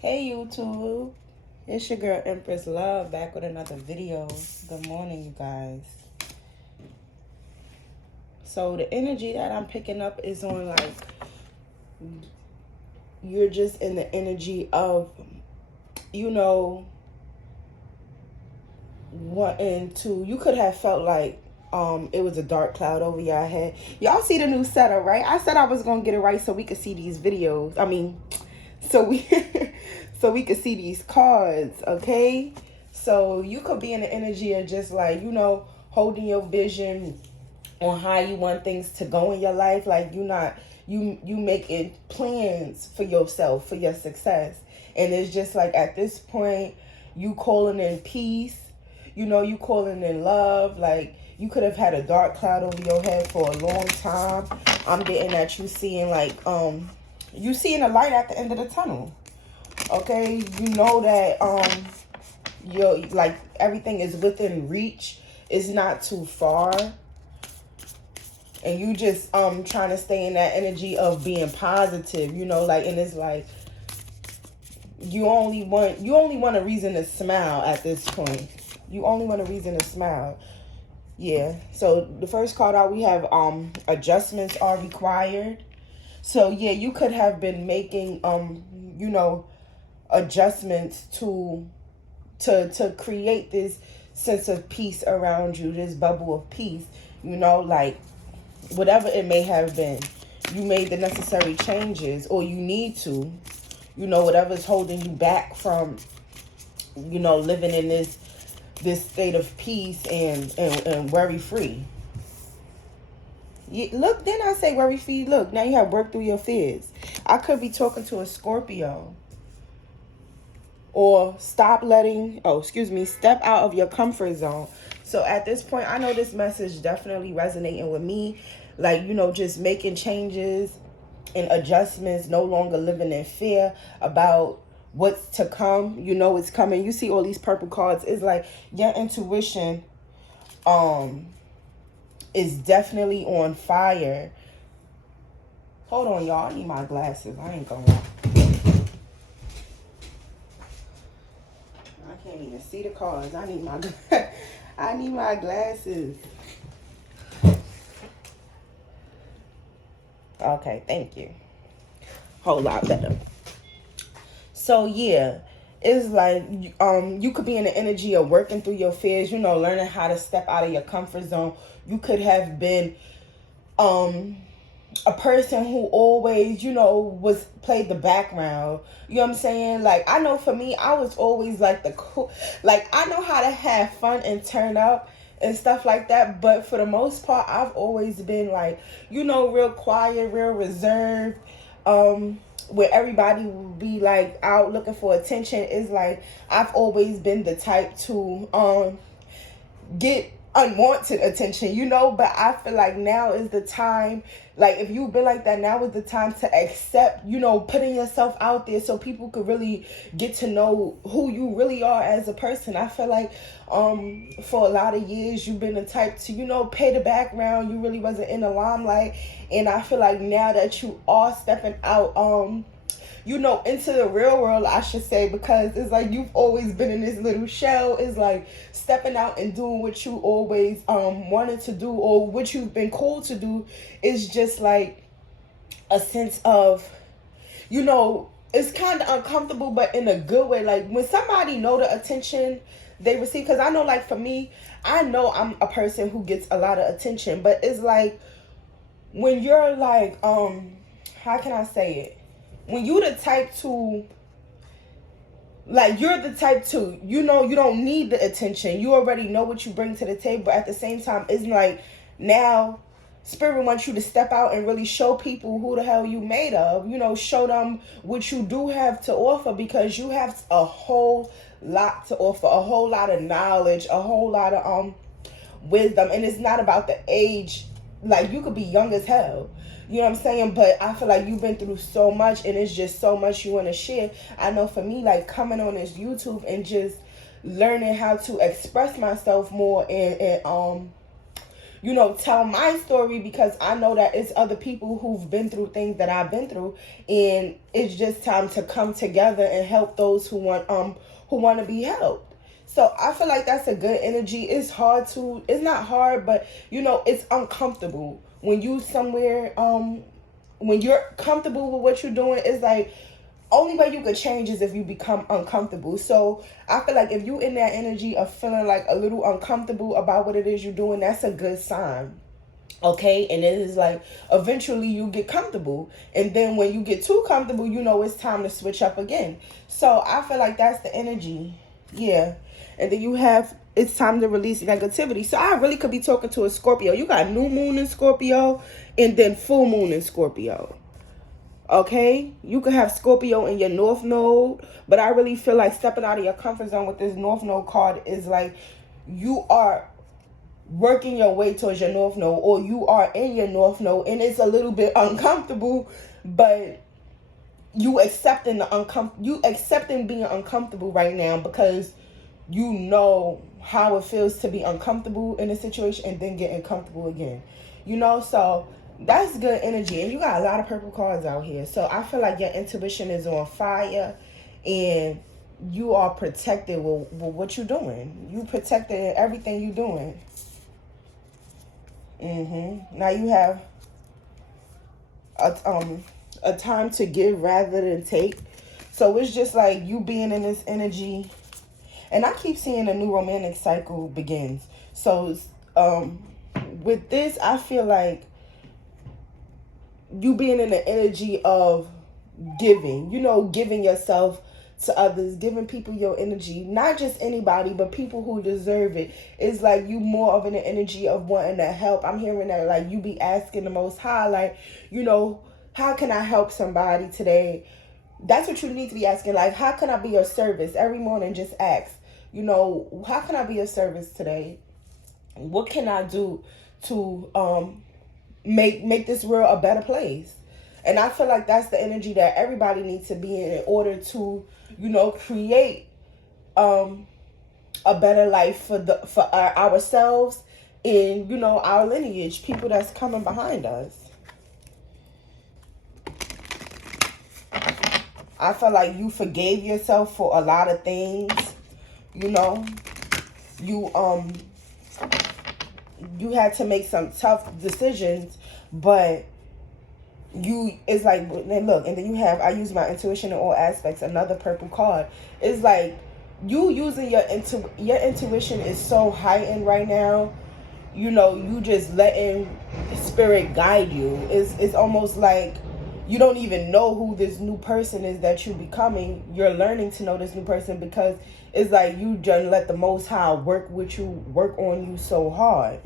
Hey YouTube, it's your girl Empress Love back with another video. Good morning, you guys. So the energy that I'm picking up is on like you're just in the energy of, wanting to. You could have felt like it was a dark cloud over your head. Y'all see the new setup, right? I said I was gonna get it right so we could see these videos. So we so we could see these cards, okay? So you could be in the energy of just like, holding your vision on how you want things to go in your life. Like you making plans for yourself, for your success. And it's just like at this point, you calling in peace, you calling in love. Like you could have had a dark cloud over your head for a long time. I'm getting that you seeing like you seeing a light at the end of the tunnel. Okay, you know that you're like everything is within reach. It's not too far. And you just trying to stay in that energy of being positive, and it's like you only want a reason to smile at this point. You only want a reason to smile. Yeah. So the first card out, we have adjustments are required. So yeah, you could have been making adjustments to create this sense of peace around you, this bubble of peace, like whatever it may have been. You made the necessary changes, or you need to, whatever's holding you back from, living in this state of peace and worry free. Look, then I say worry free. Look, now you have worked through your fears. I could be talking to a Scorpio. Or step out of your comfort zone. So at this point, I know this message definitely resonating with me. Like, just making changes and adjustments, no longer living in fear about what's to come. It's coming. You see all these purple cards. It's like your intuition is definitely on fire. Hold on, y'all. I need my glasses. I ain't gonna lie. I can't even see the cards. I need my glasses. Okay, thank you. Whole lot better. So yeah, it's like you could be in the energy of working through your fears, learning how to step out of your comfort zone. You could have been a person who always, was played the background. You know what I'm saying? Like, I know for me, I was always like the cool, like, I know how to have fun and turn up and stuff like that. But for the most part, I've always been like, real quiet, real reserved, where everybody will be like out looking for attention. Is like, I've always been the type to, get unwanted attention, but I feel like now is the time. Like, if you've been like that, now is the time to accept, putting yourself out there so people could really get to know who you really are as a person. I feel like for a lot of years you've been the type to, pay the background. You really wasn't in the limelight. And I feel like now that you are stepping out into the real world, I should say, because it's like you've always been in this little shell. It's like stepping out and doing what you always wanted to do, or what you've been called to do, is just like a sense of, it's kind of uncomfortable, but in a good way. Like when somebody know the attention they receive, because I know, like, for me, I know I'm a person who gets a lot of attention, but it's like when you're like, how can I say it? When you the type to, like, you're the type to, you don't need the attention. You already know what you bring to the table. At the same time, it's like now Spirit wants you to step out and really show people who the hell you made of. Show them what you do have to offer, because you have a whole lot to offer, a whole lot of knowledge, a whole lot of wisdom. And it's not about the age. Like, you could be young as hell. You know what I'm saying? But I feel like you've been through so much, and it's just so much you want to share. I know for me, like, coming on this YouTube and just learning how to express myself more and tell my story, because I know that it's other people who've been through things that I've been through, and it's just time to come together and help those who want to be helped. So I feel like that's a good energy. It's not hard, but it's uncomfortable when you somewhere, when you're comfortable with what you're doing. It's like, only way you could change is if you become uncomfortable. So I feel like if you in that energy of feeling like a little uncomfortable about what it is you're doing, that's a good sign. Okay, and it is like eventually you get comfortable, and then when you get too comfortable, it's time to switch up again. So I feel like that's the energy. Yeah. And then you have, it's time to release negativity. So I really could be talking to a Scorpio. You got new moon in Scorpio and then full moon in Scorpio. Okay, you could have Scorpio in your North Node, but I really feel like stepping out of your comfort zone with this North Node card is like you are working your way towards your North Node, or you are in your North Node, and it's a little bit uncomfortable, but you accepting being uncomfortable right now, because you know how it feels to be uncomfortable in a situation and then getting comfortable again. So that's good energy. And you got a lot of purple cards out here. So I feel like your intuition is on fire, and you are protected with what you're doing. You protected in everything you're doing. Now you have a time to give rather than take. So it's just like you being in this energy. And I keep seeing a new romantic cycle begins. So with this, I feel like you being in the energy of giving, giving yourself to others, giving people your energy, not just anybody, but people who deserve it. It's like you more of an energy of wanting to help. I'm hearing that like you be asking the Most High, like, how can I help somebody today? That's what you need to be asking. Like, how can I be of service? Every morning, just ask, how can I be of service today? What can I do to make this world a better place? And I feel like that's the energy that everybody needs to be in order to, create a better life for ourselves and, our lineage, people that's coming behind us. I feel like you forgave yourself for a lot of things, you had to make some tough decisions, but it's like, and look, and then you have, I use my intuition in all aspects, another purple card. It's like you using your intuition is so heightened right now. You just letting spirit guide you. It's almost like you don't even know who this new person is that you're becoming. You're learning to know this new person, because it's like you just let the Most High work on you so hard.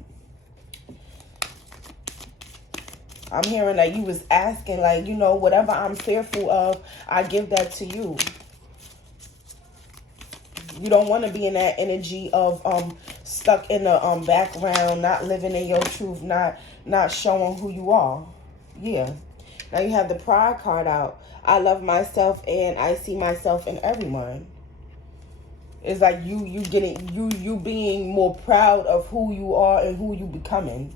I'm hearing that you was asking, like, whatever I'm fearful of, I give that to you. You don't want to be in that energy of stuck in the background, not living in your truth, not showing who you are. Yeah. Now you have the Pride card out. I love myself and I see myself in everyone. It's like you being more proud of who you are and who you becoming.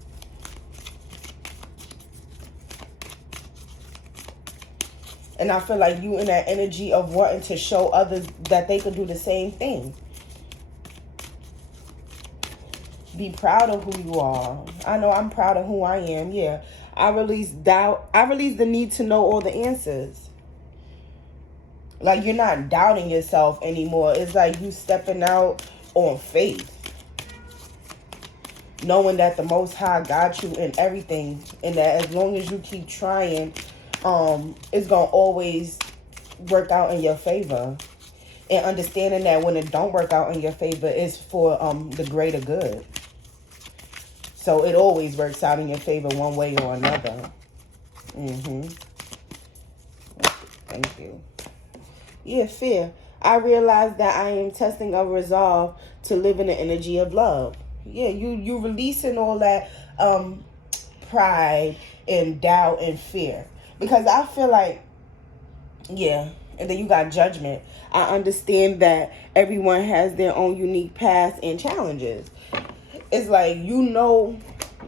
And I feel like you in that energy of wanting to show others that they could do the same thing. Be proud of who you are. I know I'm proud of who I am. Yeah. I release doubt. I release the need to know all the answers. Like you're not doubting yourself anymore. It's like you stepping out on faith. Knowing that the Most High got you in everything. And that as long as you keep trying, it's going to always work out in your favor. And understanding that when it don't work out in your favor, it's for the greater good. So it always works out in your favor one way or another. Thank you. Yeah, fear. I realize that I am testing a resolve to live in the energy of love. Yeah, you releasing all that pride and doubt and fear. Because I feel like, yeah, and then you got judgment. I understand that everyone has their own unique paths and challenges. It's like,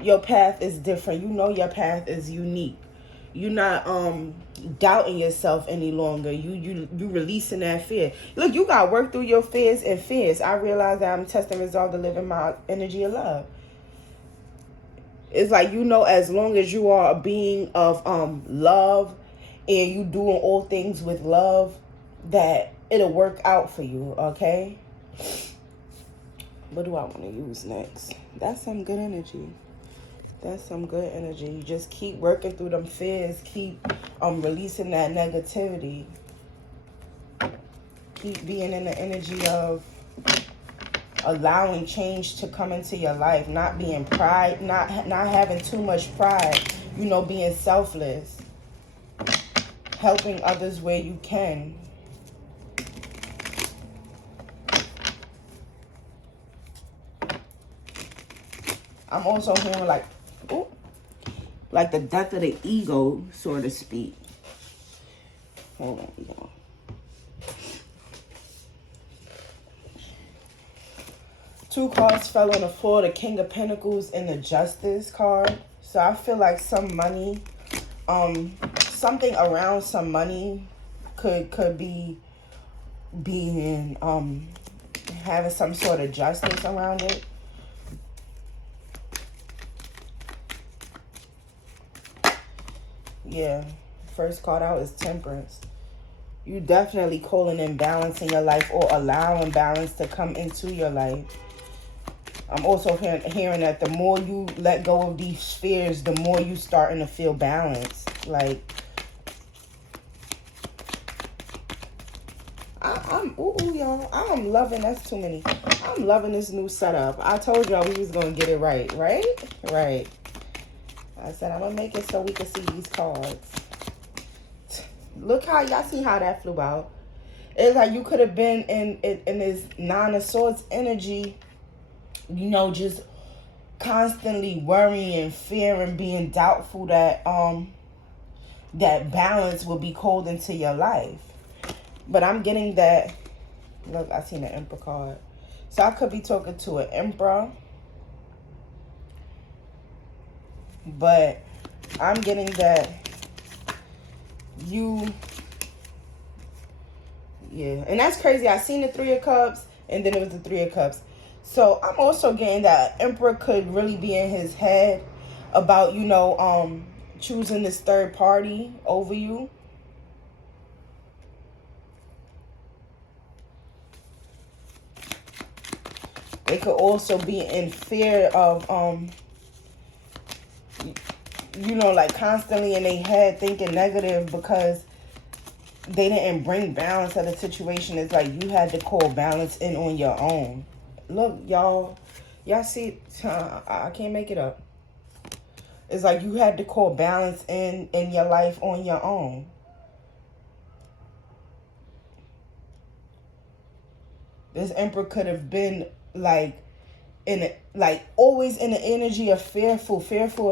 your path is different. You know your path is unique. You're not doubting yourself any longer. You releasing that fear. Look, you gotta work through your fears and fears. I realize that I'm testing resolve to live in my energy of love. It's like, you know, as long as you are a being of love and you doing all things with love, that it'll work out for you, okay? What do I want to use next? That's some good energy. That's some good energy. You just keep working through them fears. Keep releasing that negativity. Keep being in the energy of allowing change to come into your life. Not being pride. Not having too much pride. You know, being selfless. Helping others where you can. I'm also hearing like, ooh, like the death of the ego, so to speak. Hold on, y'all. Two cards fell on the floor, the King of Pentacles and the Justice card. So I feel like some money, something around some money could be being, having some sort of justice around it. Yeah, first card out is Temperance. You definitely calling in balance in your life or allowing balance to come into your life. I'm also hearing that the more you let go of these fears, the more you starting to feel balanced. Like, ooh, y'all, I'm loving, that's too many. I'm loving this new setup. I told y'all we was going to get it right, right? Right. I said, I'm going to make it so we can see these cards. Look how, y'all see how that flew out. It's like you could have been in this Nine of Swords energy, you know, just constantly worrying, fearing, being doubtful that that balance will be called into your life. But I'm getting that, look, I seen the Emperor card. So I could be talking to an Emperor. But I'm getting that you, yeah. And that's crazy. I seen the Three of Cups and then it was the Three of Cups. So I'm also getting that Emperor could really be in his head about, you know, choosing this third party over you. They could also be in fear of, you know, like constantly in their head thinking negative because they didn't bring balance to the situation. It's like you had to call balance in on your own. Look, y'all see, I can't make it up. It's like you had to call balance in your life on your own. This Emperor could have been like always in the energy of fearful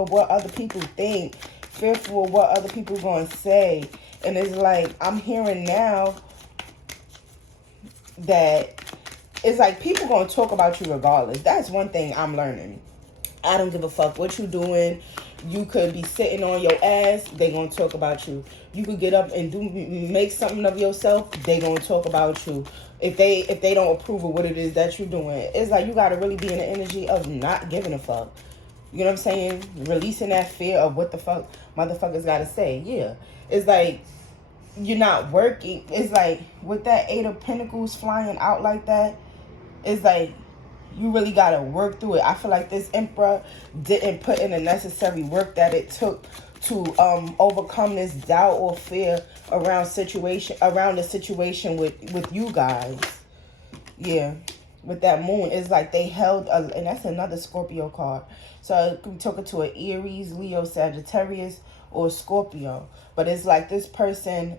of what other people think, fearful of what other people going to say. And it's like, I'm hearing now that it's like people going to talk about you regardless. That's one thing I'm learning. I don't give a fuck what you doing. You could be sitting on your ass, they gonna talk about you. You could get up and make something of yourself, they gonna talk about you. If they don't approve of what it is that you're doing, it's like you gotta really be in the energy of not giving a fuck. You know what I'm saying? Releasing that fear of what the fuck motherfuckers gotta say. Yeah. It's like you're not working. It's like with that Eight of Pentacles flying out like that, it's like you really got to work through it. I feel like this Emperor didn't put in the necessary work that it took to overcome this doubt or fear around the situation with you guys. Yeah. With that moon, it's like they held, and that's another Scorpio card. So it could be talking to an Aries, Leo, Sagittarius, or Scorpio. But it's like this person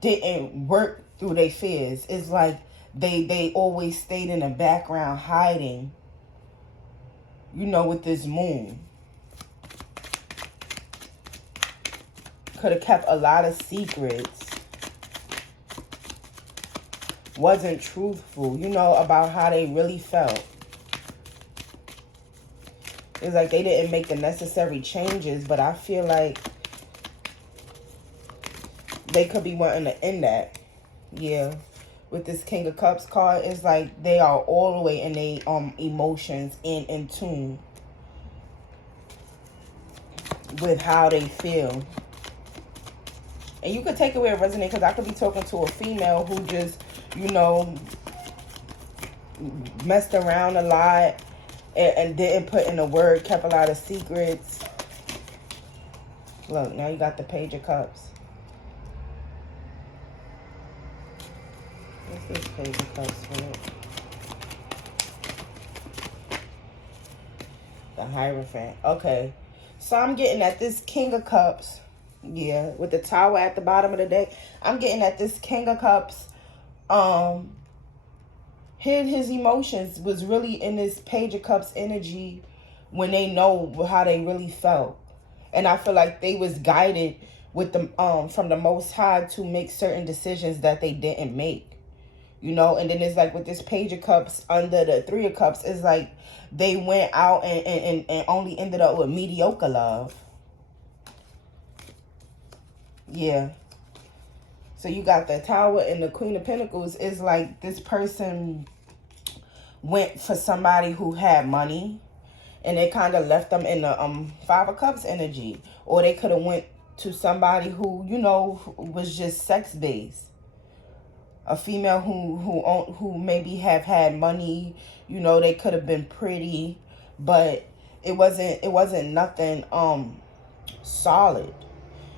didn't work through their fears. It's like they always stayed in the background hiding, you know, with this moon. Could have kept a lot of secrets. Wasn't truthful, you know, about how they really felt. It's like they didn't make the necessary changes, but I feel like they could be wanting to end that. Yeah. With this King of Cups card, it's like they are all the way in their emotions and in tune with how they feel. And you could take it where it resonates, because I could be talking to a female who just, you know, messed around a lot and didn't put in a word, kept a lot of secrets. Look, now you got the Page of Cups. What's this Page of Cups for? The Hierophant. Okay. So I'm getting at this King of Cups. Yeah, with the Tower at the bottom of the deck. I'm getting at this King of Cups. His emotions was really in this Page of Cups energy when they know how they really felt. And I feel like they was guided with the from the Most High to make certain decisions that they didn't make. You know, and then it's like with this Page of Cups under the Three of Cups, it's like they went out and only ended up with mediocre love. Yeah. So you got the Tower and the Queen of Pentacles. It's like this person went for somebody who had money, and they kind of left them in the Five of Cups energy. Or they could have went to somebody who, you know, was just sex-based. A female who maybe have had money, you know, they could have been pretty, but it wasn't nothing solid.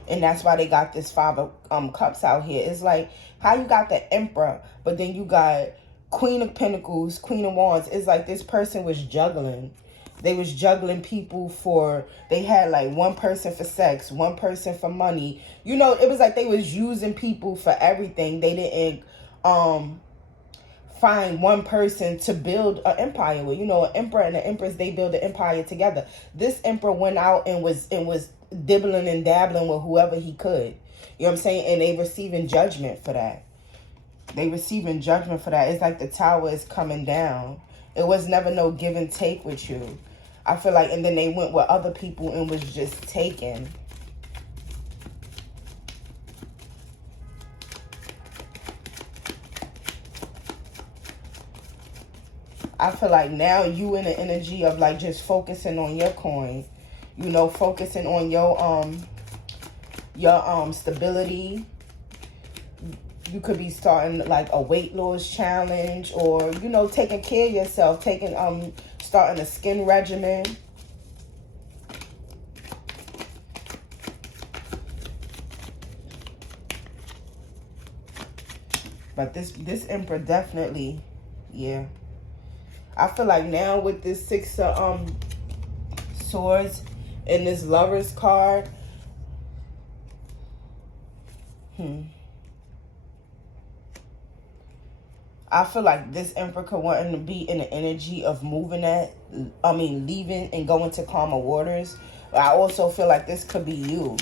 And that's why they got this Five of Cups out here. It's like how you got the Emperor, but then you got Queen of Pentacles, Queen of Wands. It's like this person was juggling. They was juggling people for, they had like one person for sex, one person for money. You know, it was like they was using people for everything. They didn't find one person to build an empire with. You know, an emperor and an empress, they build an empire together. This emperor went out and was dibbling and dabbling with whoever he could. You know what I'm saying? And they receiving judgment for that. They receiving judgment for that. It's like the Tower is coming down. It was never no give and take with you. I feel like, and then they went with other people and was just taken. I feel like now you in the energy of like just focusing on your coin. You know, focusing on your stability. You could be starting like a weight loss challenge, or, you know, taking care of yourself, starting a skin regimen. But this Emperor definitely, yeah. I feel like now with this Six of Swords and this Lovers card, I feel like this Emperor could want to be in the energy of leaving and going to calmer waters. I also feel like this could be you.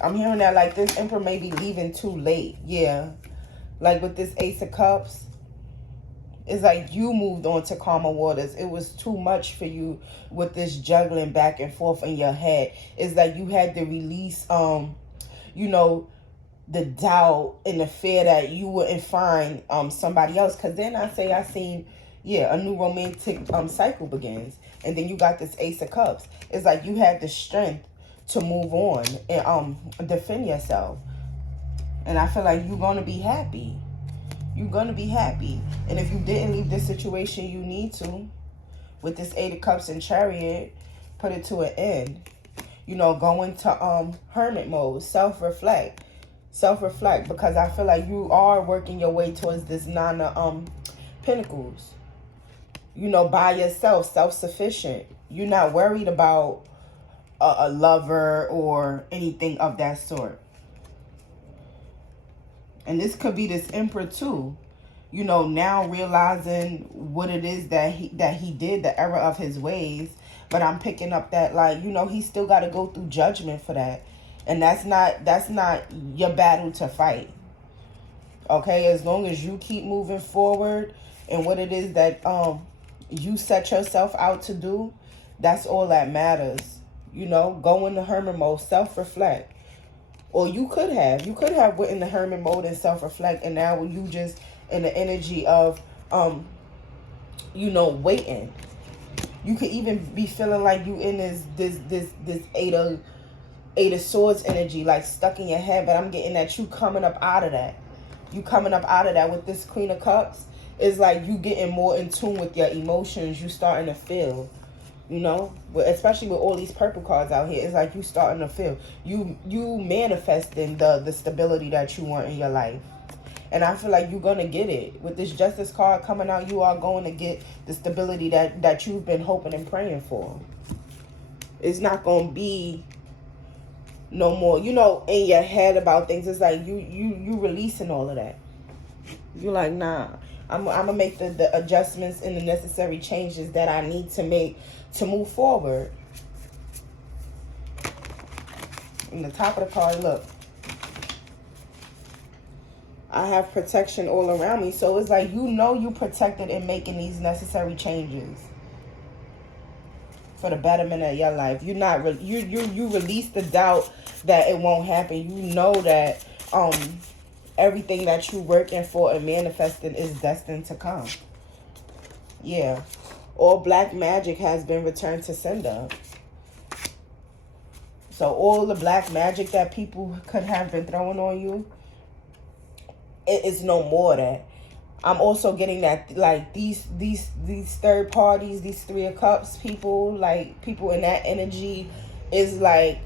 I'm hearing that like this Emperor may be leaving too late. Yeah. Like with this Ace of Cups, it's like you moved on to calmer waters. It was too much for you with this juggling back and forth in your head. It's like you had to release, you know, the doubt and the fear that you wouldn't find somebody else. Because then I seen, yeah, a new romantic cycle begins. And then you got this Ace of Cups. It's like you had the strength to move on and defend yourself. And I feel like you're going to be happy. You're going to be happy. And if you didn't leave this situation, you need to. With this Eight of Cups and Chariot, put it to an end. You know, go into hermit mode. Self-reflect. Self-reflect. Because I feel like you are working your way towards this Nine of Pentacles. You know, by yourself. Self-sufficient. You're not worried about a lover or anything of that sort. And this could be this Emperor too. You know, now realizing what it is that he did, the error of his ways. But I'm picking up that, like, you know, he still got to go through judgment for that. And that's not your battle to fight. Okay, as long as you keep moving forward and what it is that you set yourself out to do, That's all that matters. You know, go in the hermit mode, self-reflect. Or you could have went in the hermit mode and self-reflect, and now you just in the energy of, waiting. You could even be feeling like you in this eight of swords energy, like stuck in your head. But I'm getting that you coming up out of that. You coming up out of that with this Queen of Cups. It's like you getting more in tune with your emotions. You starting to feel, especially with all these purple cards out here. It's like you starting to feel. You manifesting the stability that you want in your life. And I feel like you're going to get it. With this Justice card coming out, you are going to get the stability that you've been hoping and praying for. It's not going to be no more, in your head about things. It's like you releasing all of that. You're like, nah, I'm going to make the adjustments and the necessary changes that I need to make to move forward. In the top of the card, look. I have protection all around me. So it's like, you protected in making these necessary changes for the betterment of your life. You're not, you release the doubt that it won't happen. You know that everything that you're working for and manifesting is destined to come. Yeah. All black magic has been returned to sender. So all the black magic that people could have been throwing on you, it is no more of that. I'm also getting that, like, these third parties, these Three of Cups people, like, people in that energy is like,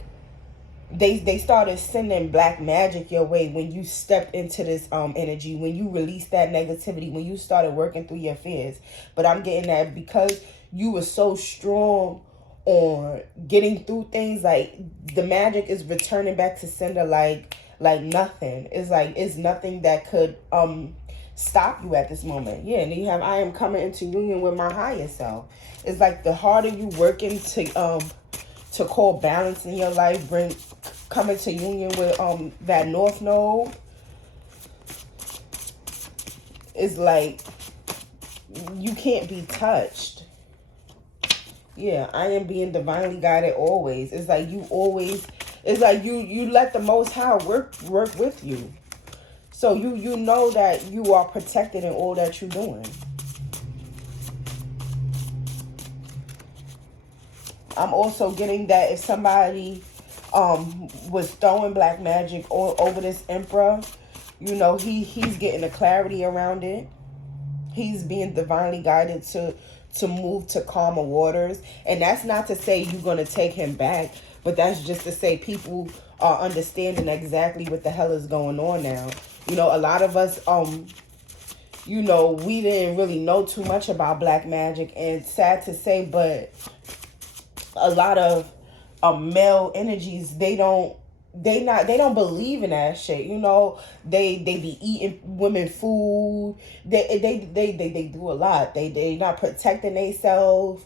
they started sending black magic your way when you stepped into this energy, when you released that negativity, when you started working through your fears. But I'm getting that because you were so strong on getting through things, like, the magic is returning back to sender like nothing. It's nothing that could stop you at this moment. Yeah, and then you have, I am coming into union with my higher self. It's like the harder you working to call balance in your life, coming to union with that North Node, is like you can't be touched. Yeah, I am being divinely guided always. It's like you always, it's like you let the Most High work with you. So you know that you are protected in all that you're doing. I'm also getting that if somebody was throwing black magic over this Emperor, he's getting a clarity around it. He's being divinely guided to move to calmer waters. And that's not to say you're going to take him back, but that's just to say people are understanding exactly what the hell is going on now. A lot of us, we didn't really know too much about black magic, and sad to say, but a lot of male energies, they don't believe in that shit. They be eating women food. They do a lot. They not protecting themselves.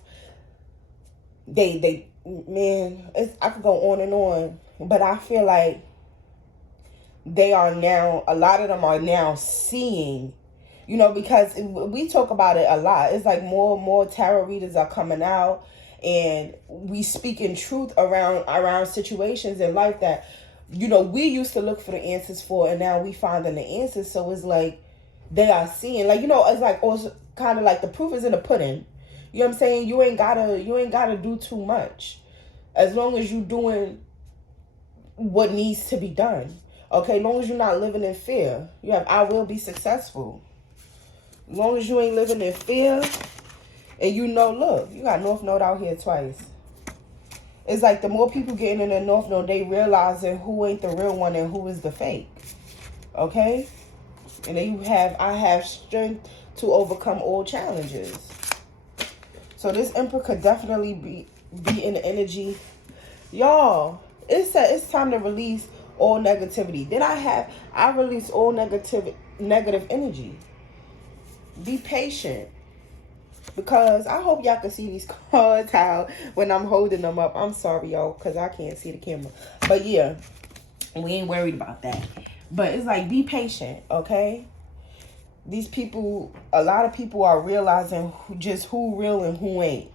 Man, I could go on and on, but I feel like they are now, a lot of them are now seeing, because we talk about it a lot. It's like more and more tarot readers are coming out, and we speak in truth around situations in life that, we used to look for the answers for, and now we finding the answers. So it's like they are seeing, like, it's like also kind of like the proof is in the pudding. You know what I'm saying? You ain't gotta do too much, as long as you doing what needs to be done. Okay, as long as you're not living in fear. You have, I will be successful. As long as you ain't living in fear, and look, you got North Node out here twice. It's like the more people getting in the North Node, they realizing who ain't the real one and who is the fake. Okay? And then I have strength to overcome all challenges. So this Emperor could definitely be in the energy. Y'all, it's time to release all negativity. Then I release all negative energy. Be patient. Because I hope y'all can see these cards out when I'm holding them up. I'm sorry, y'all, because I can't see the camera. But yeah, we ain't worried about that. But it's like, be patient, okay? These people, a lot of people are realizing just who real and who ain't,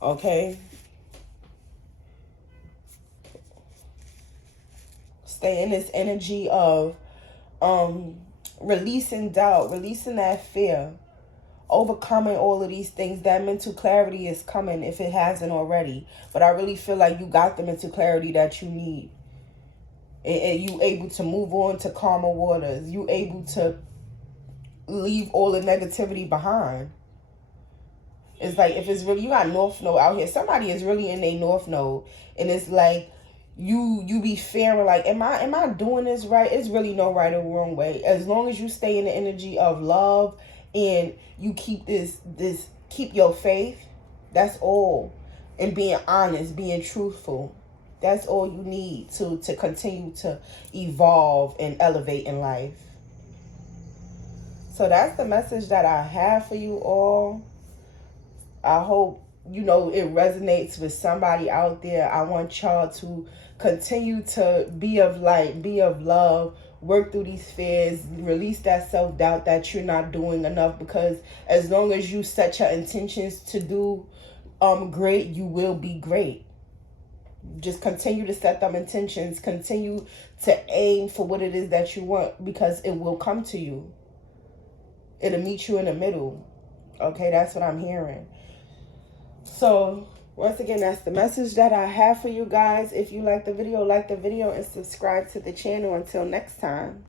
okay? Stay in this energy of releasing doubt, releasing that fear, overcoming all of these things. That mental clarity is coming if it hasn't already. But I really feel like you got the mental clarity that you need. And you able to move on to calmer waters. You able to leave all the negativity behind. It's like, if it's really, you got North Node out here. Somebody is really in their North Node. And it's like, you be fearing, like, am I doing this right? It's really no right or wrong way. As long as you stay in the energy of love and you keep keep your faith, that's all. And being honest, being truthful. That's all you need to continue to evolve and elevate in life. So that's the message that I have for you all. I hope, it resonates with somebody out there. I want y'all to continue to be of light, be of love, work through these fears, release that self-doubt that you're not doing enough, because as long as you set your intentions to do great, you will be great. Just continue to set them intentions, continue to aim for what it is that you want, because it will come to you. It'll meet you in the middle. Okay, that's what I'm hearing. So, once again, that's the message that I have for you guys. If you like the video and subscribe to the channel. Until next time.